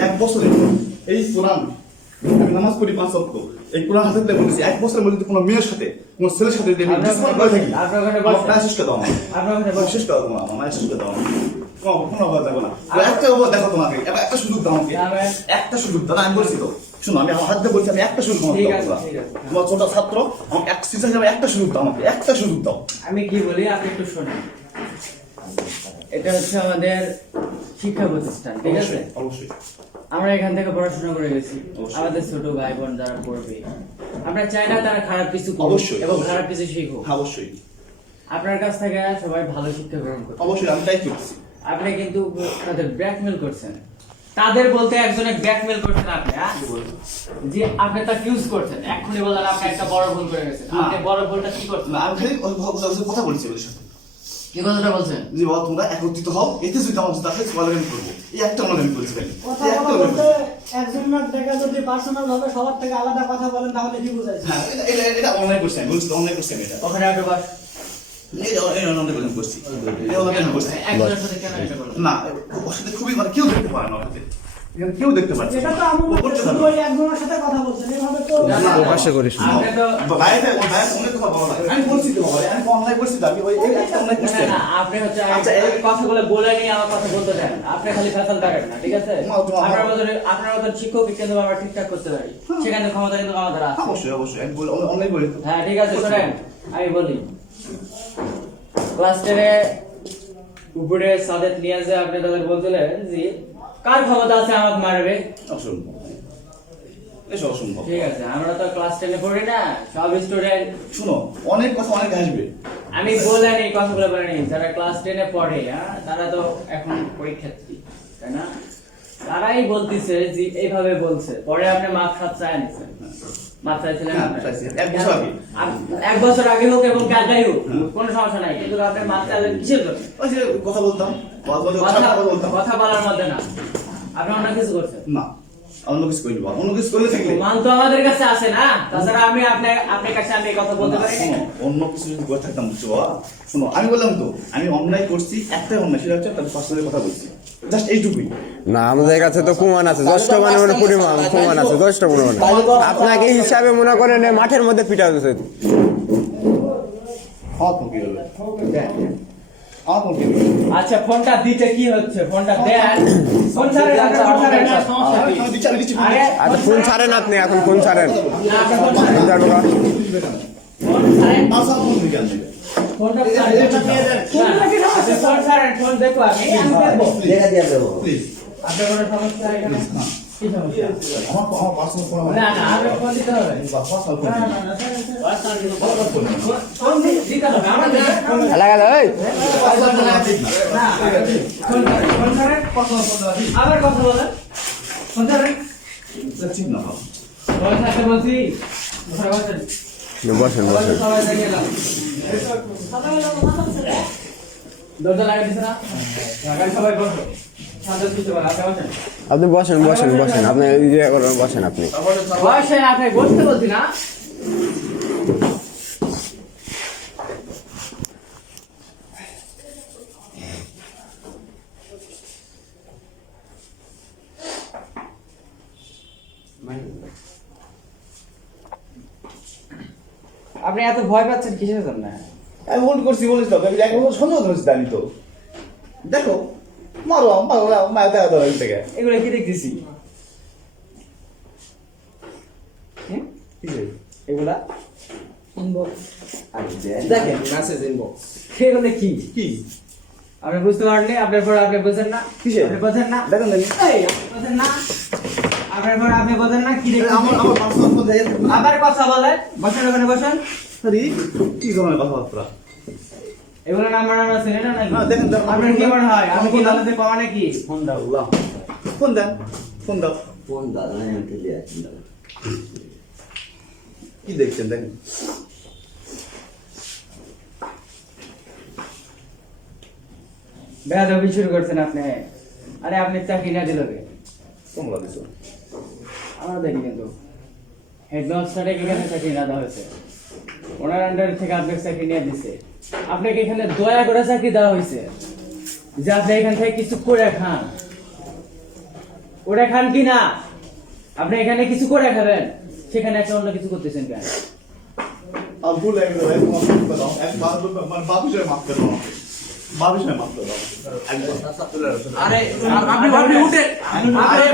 এক বছরে এই কোরআন আমি নামাজ পড়ি 5 ওয়াক্ত এই কোরআন হাতে তুলে বলেছি এক বছরের মধ্যে কোনো মেয়ের সাথে কোনো ছেলের সাথে যদি আমি ডিসকাস করে থাকি আপনার ওখানে বসে শেষ করে দাও আপনার ওখানে বসে শেষ করে দাও আমার শেষ করে দাও কোনো অবস্থা দেখো না একটা অবস্থা দেখো তোমাকে একটা সুযোগ দাও আমাকে একটা সুযোগ দাও আমি বলছি তো শোনো আমি আমার হাতে বলছি আমি একটা সুযোগ ঠিক আছে তোমার ছোট ছাত্র আমাকে এক সিজন হিসেবে একটা সুযোগ দাও আমাকে একটা সুযোগ দাও আমি কি বলি আপনি একটু শোনেন এটা হচ্ছে আমাদের শিক্ষা প্রতিষ্ঠান ঠিক আছে অবশ্যই আমরা এখান থেকে পড়াশোনা করে গেছি আমাদের ছোট ভাই বোন যারা পড়বে আমরা চাই না তারা খারাপ কিছু করুক অবশ্যই এবং খারাপ কিছু শিখুক অবশ্যই আপনার কাছ থেকে সবাই ভালো শিক্ষা গ্রহণ করবে অবশ্যই আমি তাই করছি আপনি কিন্তু তাদের ব্ল্যাকমেল করছেন তাদের বলতে একজনের ব্ল্যাকমেল করছেন আপনি যে আপনি তাকে ইউজ করছেন এখনই বলেন আপনি একটা বড় ভুল করে গেছেন আপনি বড় ভুলটা কি করছেন না আমি খালি কথা বলছি ওদের সাথে কি কথাটা বলছেন যে বাবা তোমরা একত্রিত হও এতে যদি আমার সাথে সমাধান আমি করবো এই একটা অনুদান করেছি খালি কথা বলতে একজন না দেখা যদি পার্সোনাল ভাবে সবার থেকে আলাদা কথা বলেন তাহলে কি বোঝায় হ্যাঁ এটা অনলাইন করছি আমি বলছি অনলাইন করছি আমি এটা ওখানে একটা বাস এই অনলাইন করছি এই অনলাইন করছি একজনের সাথে কেন এটা বলছেন না ওর সাথে খুবই মানে কেউ দেখতে পারে না ওর সাথে এখানে কেউ দেখতে পাচ্ছে এটা তো আমি শুধু ওই একজনের সাথে কথা বলছেন এভাবে তো প্রকাশ্য করিস না। আপনি তো বাইরে অনেক কথা বলা লাগে আমি বলছি তো বাবা আমি অনলাইন করছি আমি ওই একটা অনলাইন করছি না আপনি হচ্ছে আচ্ছা, এই কথাগুলো বলে নিয়ে আমার কথা বলতে দেন আপনি খালি ফেসাল কাটেন না ঠিক আছে আপনার মতো শিক্ষক কিন্তু আমরা ঠিকঠাক করতে পারি সেখানে ক্ষমতা কিন্তু আমাদের আছে অবশ্যই অবশ্যই আমি অনলাইন করি তো হ্যাঁ ঠিক আছে শোনেন আমি বলি ক্লাস 10 এ উপরে সাদেত নিয়ে যে আপনি তাদের বলছিলেন যে কার ক্ষমতা আছে আমাকে মারবে অসম্ভব এসব অসম্ভব ঠিক আছে আমরা তো ক্লাস 10 এ পড়ি না সব স্টুডেন্ট শুনো অনেক কথা অনেক আসবে আমি বলেন এই কথাগুলো বলেনি যারা ক্লাস 10 এ পড়ে তারা তো এখন পরীক্ষার্থী তাই না তারাই বলতিছে যে এইভাবে বলছে পরে আপনি মাপ সাপ চায় নিছেন মাপ চাইছিলেন হ্যাঁ, চাইছি। এক বছর আগে। এক বছর আগে হোক এবং কালটাই হোক কোনো সমস্যা নাই কিন্তু আপনি মাপ চাইলেন কিসের জন্য ওই যে কথা বলতাম কথা বলতাম কথা বলার মধ্যে না আপনি অন্য কিছু করছেন না অন্য কিছু করি না অন্য কিছু করলে থাকলে মান তো আমাদের কাছে আছে না তাছাড়া আমি আপনার কাছে আমি এই কথা বলতে পারি না শোনো, অন্য কিছু যদি করে থাকতাম বুঝছো বাবা শোনো আমি বললাম তো আমি অন্যায় করছি একটাই অন্যায় সেটা হচ্ছে তাদের পার্সোনালি কথা বলছি জাস্ট এইটুকুই না আমাদের কাছে তো প্রমাণ আছে যথেষ্ট মানে পরিমাণ প্রমাণ আছে যথেষ্ট পরিমাণ আপনাকে হিসাবে মনে করেন এই মাঠের মধ্যে পিটা হচ্ছে আমার ফোন কি হলো আমার ফোন কি হলো আচ্ছা ফোনটা দিতে কি হচ্ছে ফোনটা দেন ফোন ছাড়েন ফোন ছাড়েন না সমস্যা কি আমি দিচ্ছি আরে আচ্ছা ফোন ছাড়েন আপনি এখন ফোন ছাড়েন না, আপনি ফোন ছাড়েন। 1000 টাকা ফোন ছাড়েন আমার ফোন দিকে আনবে ফোনটা ছাড়েন আপনি ফোন ছাড়েন ফোন দেখো আমি দেখবো প্লিজ আপনার কোনো সমস্যা এখানে কি সমস্যা আমার পার্সোনাল ফোন আমার না না আপনি ফোন দিতে হবে পার্সোনাল ফোন না না না পার্সোনাল ফোন দিতে হবে আমাদের লাগা ওই না ফোন ছাড়েন আবার কথা বলেন ফোন ছাড়েন ঠিক না ফোন ছাড়তে বলছি ঘরে বসেন বসেন বসেন সবাই দাঁড়িয়ে গেলাম দরজা লাগিয়ে দিছে না লাগাই সবাই বসো সাজার কিছু বলা আছে বসেন আপনি বসেন বসেন বসেন আপনি ইয়ে করেন বসেন আপনি বসেন আপনি বসতে বলছি না আপনি এত ভয় পাচ্ছেন কিসের জন্য আমি ভুল করছি বলিস তো আমি এক বছর সন্দেহ করেছি জানি তো দেখো মারো মারো মায়ের দেখা দাও থেকে এগুলো কি দেখতেছি এগুলা ইনবক্স দেখেন মেসেজ ইনবক্স এগুলো কি কি আপনি বুঝতে পারলে আপনার পর আপনি বোঝেন না কিসের? আপনি বোঝেন না দেখেন দেখি এই, আপনি বোঝেন না আপনার পর আপনি বোঝেন না কি দেখতেছি? আমার পার্সোনাল ফোন দেয় আবার কথা বলেন বসেন ওখানে বসেন সরি কি ধরনের কথাবার্তা এগুলো নাম্বার আমরা চিনি না নাকি না, দেখেন, দেখেন। আপনার কি মনে হয় আমি কি ফোন দাও। জানতে পাওয়া নাকি ফোন দাও ফোন দেন ফোন দাও কি দেখছেন দেখেন বেয়াদবি শুরু করছেন আপনি আরে আপনি চাকরি না দিল কে তোমরা দিছো আমরা দেখি কিন্তু হেডমাস্টারে এখানে চাকরি না দেওয়া হয়েছে ওনার আন্ডার থেকে আপনাকে চাকরি নিয়ে দিছে আপনাকে এখানে দয়া করে চাকরি দেওয়া হয়েছে যে আপনি এখান থেকে কিছু করে খান করে খান কি না? আপনি এখানে কিছু করে খাবেন, সেখানে একটা অন্য কিছু করতেছেন কেন? अब भूल है मेरा भाई माफ कर दो एक बात मैं वापस से माफ कर दो वापस से माफ कर दो अरे আপনি উঠে আরে